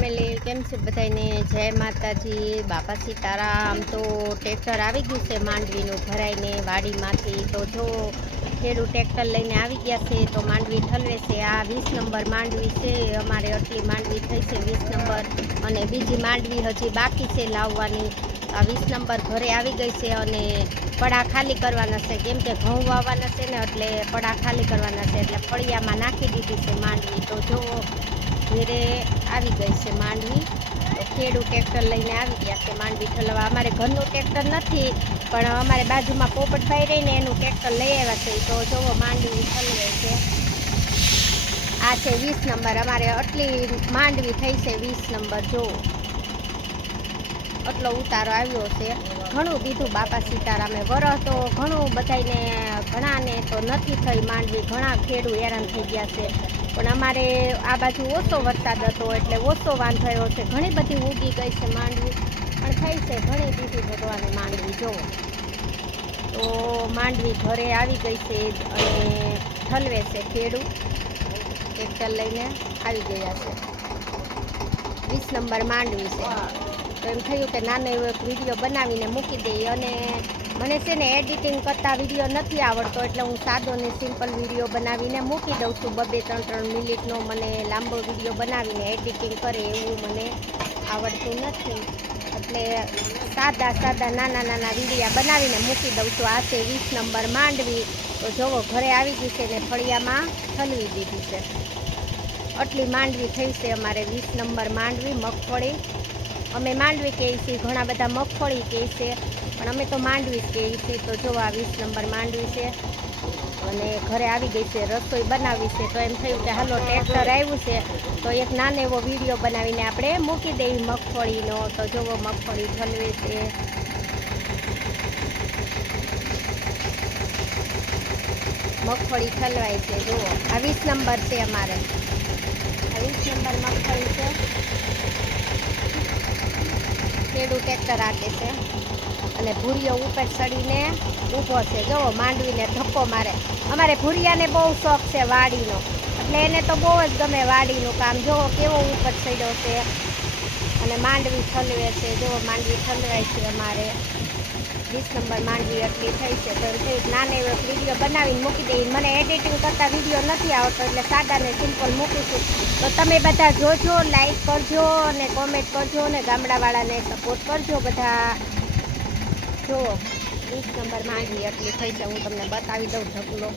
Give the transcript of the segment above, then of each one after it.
Family કેમ છે બધાને? જય માતાજી, બાપા સીતારામ. તો ટ્રેક્ટર આવી ગયું છે માંડવીનું ભરાઈને વાડીમાંથી. તો જો ખેડૂત ટ્રેક્ટર લઈને આવી ગયા છે તો માંડવી ઠલવે છે. આ 20 નંબર માંડવી છે અમારે. આટલી માંડવી થઈ છે 20 નંબર, અને બીજી માંડવી હજી બાકી છે લાવવાની. આ 20 નંબર ઘરે આવી ગઈ છે અને પડા ખાલી કરવાના છે, કેમ કે ઘઉં વાવવાના છે ને, એટલે પડા ખાલી કરવાના છે. એટલે ફળિયામાં નાખી દીધી છે માંડવી. તો જો ઘરે આવી ગઈ છે માંડવી. તો ખેડૂત ટ્રેક્ટર લઈને આવી ગયા છે માંડવી ઠલવા. અમારે ઘરનું ટ્રેક્ટર નથી, પણ અમારે બાજુમાં પોપટભાઈ રહીને એનું ટ્રેક્ટર લઈ આવ્યા છે. તો જોવો માંડવી ઠલવે છે. આ છે 20 નંબર. અમારે આટલી માંડવી થઈ છે 20 નંબર. જોવો આટલો ઉતારો આવ્યો છે. ઘણું દીધું બાપા સીતારામે. વરસ તો ઘણું બધાને, ઘણાને તો નથી થઈ માંડવી. ઘણા ખેડૂત હેરાન થઈ ગયા છે. પણ અમારે આ બાજુ ઓછો વરસાદ હતો એટલે ઓછો વાંધો આવ્યો છે. ઘણી બધી ઉગી ગઈ છે માંડવી, પણ થઈ છે ઘણી દીધી ભગવાને માંડવી. જોવો તો માંડવી ઘરે આવી ગઈ છે અને ઠલવે છે ખેડૂત. ટ્રેક્ટર લઈને આવી ગયા છે. 20 નંબર માંડવી છે. તો એમ થયું કે નાનો એવો એક વિડીયો બનાવીને મૂકી દઈએ. અને મને છે ને એડિટિંગ કરતાં વિડીયો નથી આવડતો, એટલે હું સાદો ને સિમ્પલ વિડીયો બનાવીને મૂકી દઉં છું. 2-3 મિનિટનો મને લાંબો વિડીયો બનાવીને એડિટિંગ કરે એવું મને આવડતું નથી, એટલે સાદા નાના વિડીયા બનાવીને મૂકી દઉં છું. આ છે 20 નંબર માંડવી. તો જોવો ઘરે આવી ગઈ છે ને ફળિયામાં ઠલવી દીધી છે. આટલી માંડવી થઈ છે અમારે 20 નંબર માંડવી. મગફળી અમે માંડવી કહીએ છીએ, ઘણા બધા મગફળી કહે છે, પણ અમે તો માંડવી જ કહીએ છીએ. તો જો આ 20 નંબર માંડવી છે અને ઘરે આવી ગઈ છે. રસોઈ બનાવી છે. તો એમ થયું કે હાલો ટ્રેક્ટર આવ્યું છે તો એક નાનો એવો વિડીયો બનાવીને આપણે મૂકી દઈએ મગફળીનો. તો જોવો મગફળી ઠલવે છે. મગફળી ઠલવાય છે. જુઓ આ 20 નંબર છે અમારે. આ 20 નંબર મગફળી છે. ખેડૂત ટ્રેક્ટર રાખે છે અને ભૂરીયો ઉપર ચડીને ઊભો છે. જુઓ માંડવીને ધક્કો મારે. અમારે ભૂરિયાને બહુ શોખ છે વાડીનો, એટલે એને તો બહુ જ ગમે વાડીનું કામ. જુઓ કેવો ઉપર ચડ્યો છે અને માંડવી ઠલવે છે. જુઓ માંડવી ઠલવાય છે અમારે. 20 નંબર માંડવી આટલી થઈ છે. તો એમ થયું નાનો એવો વિડીયો બનાવીને મૂકી દઈએ. મને એડિટિંગ કરતાં વિડીયો નથી આવતો, એટલે સાદા ને સિમ્પલ મૂકીશું. તો તમે બધા જોજો, લાઈક કરજો અને કોમેન્ટ કરજો અને ગામડાવાળાને સપોર્ટ કરજો બધા. જુઓ 20 નંબર માંડવી આટલી થઈ છે. હું તમને બતાવી દઉં ઢગલો.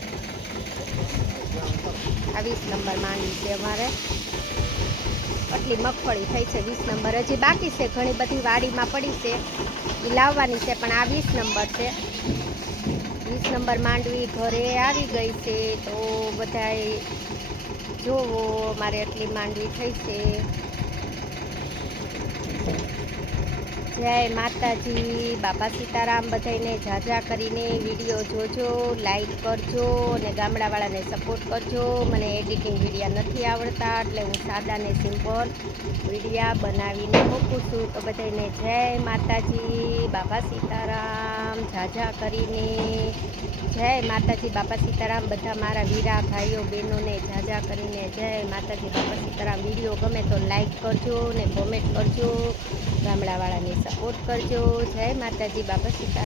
આ 20 નંબર માંડવી છે અમારે. આટલી મગફળી થઈ છે 20 નંબર. હજી બાકી છે, ઘણી બધી વાડીમાં પડી છે, એ લાવવાની છે, પણ આ 20 નંબર છે. 20 નંબર માંડવી ઘરે આવી ગઈ છે. તો બધાય જોવો મારે આટલી માંડવી થઈ છે. જય માતાજી, બાપા સીતારામ. બધાને ઝાઝા કરીને વિડીયો જોજો, લાઈક કરજો અને ગામડાવાળાને સપોર્ટ કરજો. મને એડિટિંગ વિડીયા નથી આવડતા, એટલે હું સાદા ને સિમ્પલ વિડીયા બનાવીને મૂકું છું. તો બધાને જય માતાજી, બાપા સીતારામ. ઝાઝા કરીને જય માતાજી, બાપા સીતારામ. બધા મારા વીરા ભાઈઓ બહેનોને ઝાઝા કરીને જય માતાજી, બાપા સીતારામ. વિડીયો ગમે તો લાઈક કરજો ને કોમેન્ટ કરજો, ગામડાવાળાને સપોર્ટ કરજો. જય માતાજી, બાપા સીતારામ.